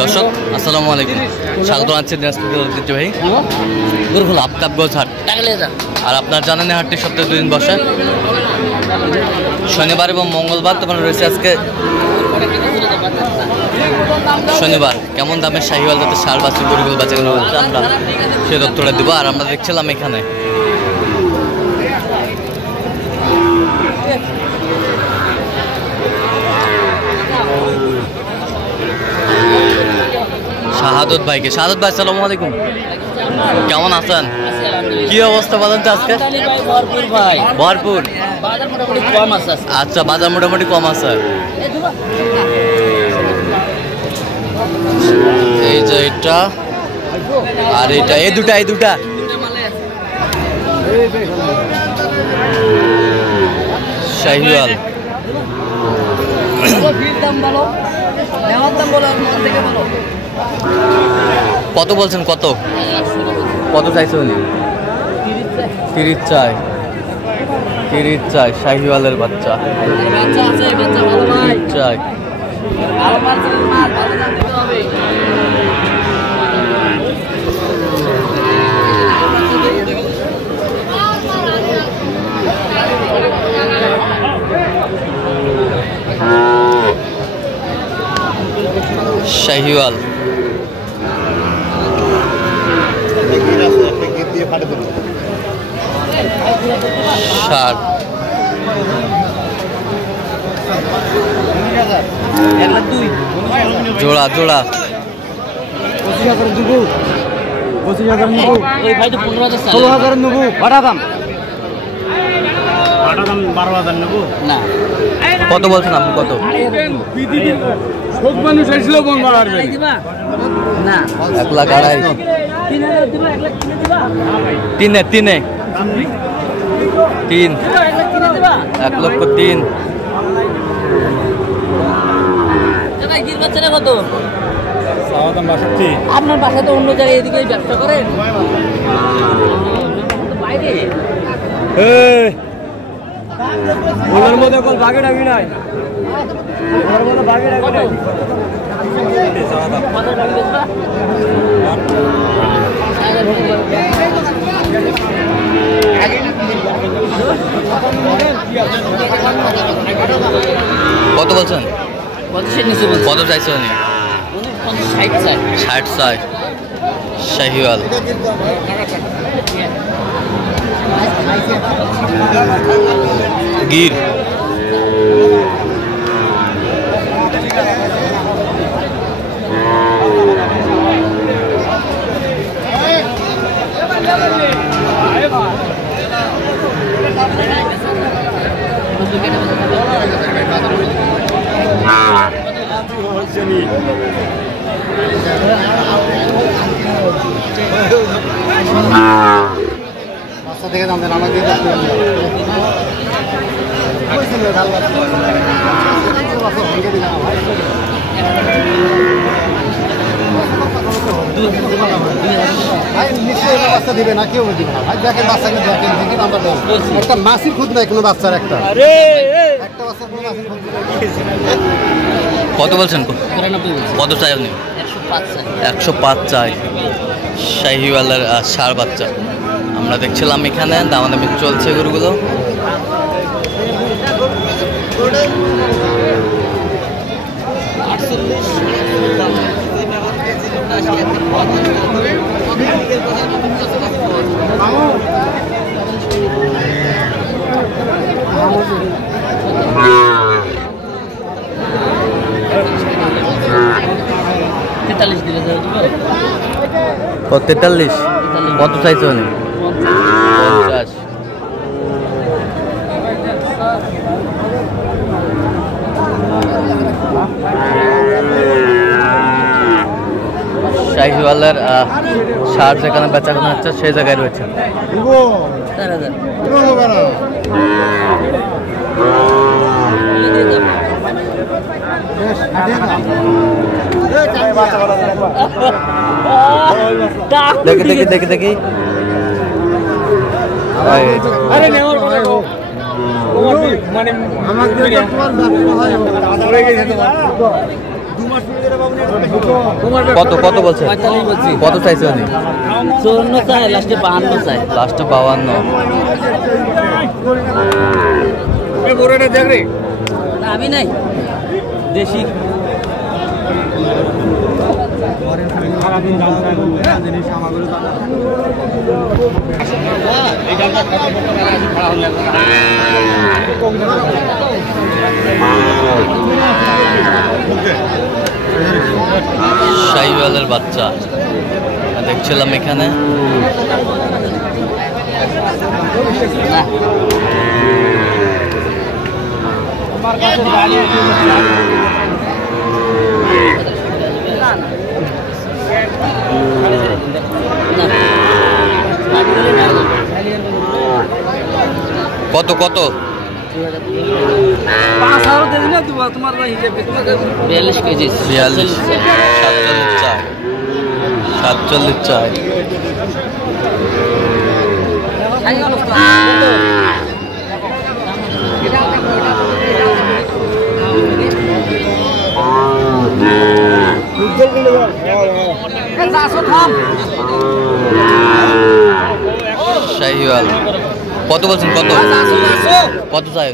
দর্শক আসসালামু আলাইকুম, স্বাগত জানাচ্ছি দিনাজপুর ঐতিহ্যবাহী গরুগুলো আফতাবগঞ্জ হাট। আর আপনার জানেন হাটটি সপ্তাহে 2 দিন বসে, শনিবার এবং মঙ্গলবার। তোমার রয়েছে আজকে শনিবার। কেমন দামের শাহিওয়াল জাতের ষাঁড় বাছুর গরুগুলো বাচ্চাগুলো হচ্ছে আমরা সেই তথ্যটা দেবো। আর আমরা দেখছিলাম এখানে শাহাদত ভাইকে। শাহাদত ভাই আসসালামু আলাইকুম, কেমন আছেন? কি অবস্থা বলেন তো আজকে? ভরপুর। আচ্ছা, বাজার মোটামুটি কম আছে। এই যে এটা আর এটা, এই দুটা শাহিওয়াল। কত বলছেন? কত চাইছে উনি? 30 চাই। 30 চাই শাহিওয়ালের বাচ্চা। 30 চাই। শাহিওয়াল ষাট। জোড়া 25,000 নেবো। 16,000 নেবো। ভাড়া দাম 12,000 নেবো না। কত বলছেন আপনি? কত? না 1,2,5,000। তিনে 1,03,000। কত? আপনার বাসা তো অন্য জায়গায়, এদিকে ব্যবসা করেন বাইরে। ওনার মধ্যে কোন বাগে ডাবি নাই। কত বলছেন? কত চাইছে উনি? 60 চাই শাহিওয়াল। গির বাচ্চা থেকে দাম দেন আমাদের। বাচ্চা দিবে না, কেউ দিবে না ভাই। দেখেন বাচ্চা কিন্তু দেখেন, আমরা একটা মাসির খুদ নাই কোনো বাচ্চার। একটা বাচ্চার কোনো মাসির খুদ। কত বলছেন? কত চাই আপনি? 105 চাই শাহিওয়ালের ষাঁড় বাচ্চা। আমরা দেখছিলাম এখানে দামাদামি চলছে গরুগুলো। কত? 43। কত চাইছে উনি? 50। শাহিওয়ালের ষাঁড় যেখানে বেচাকেনা হচ্ছে সেই জায়গায় রয়েছে। দেখি কত কত বলছেন? কত চাইছে উনি? 54 চাই, লাস্টে 52 চাই। লাস্টে 52। আমি নাই দেশি শাহিওয়ালের বাচ্চা দেখছিলাম এখানে। কত কত? 42 কেজি। 42। 47 চাই। শাহিওয়াল কত বলছেন? কত কত চাই?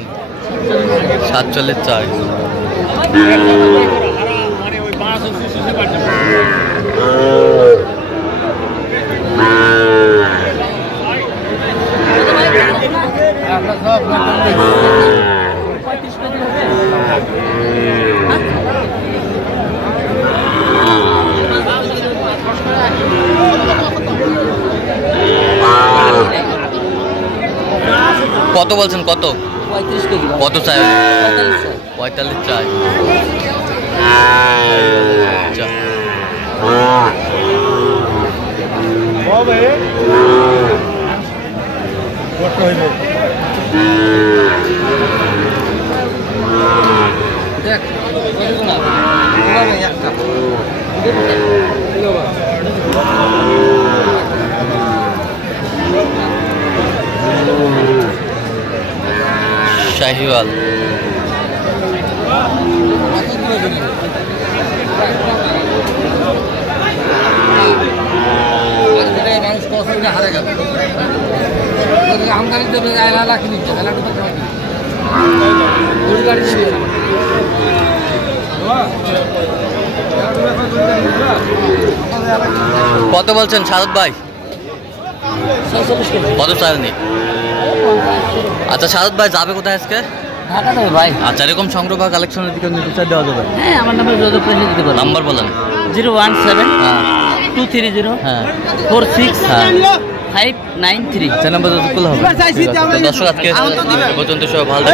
47 চাই। কত বলছেন? কত 35 কেজি। কত চাই? 45 45 চাই। চাই। শাহিওয়াল কত বলছেন সারদ ভাই? 46 কেজি। কত চাইনি? আচ্ছা সারদ ভাই যাবে কোথায় আজকে? ঢাকা যাবে ভাই। আচ্ছা এরকম সংগ্রহ বা কালেকশনের দিকে নিতে দেওয়া যাবে? হ্যাঁ, আমার নাম্বার যোগাযোগ করে দিতে পারবেন। নাম্বার বলেন। 017 হ্যাঁ 230 হ্যাঁ 46 হ্যাঁ 593। নাম্বার যোগাযোগ করলে হবে। দর্শক আজকে এ পর্যন্ত সবাই ভালো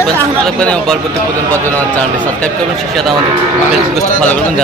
থাকবেন এবং পরবর্তী প্রতিদিন পাওয়ার জন্য আমার চ্যানেলটি সাবস্ক্রাইব করবেন, সেই সাথে আমাদের ফেসবুক পেজটা ফলো করবেন।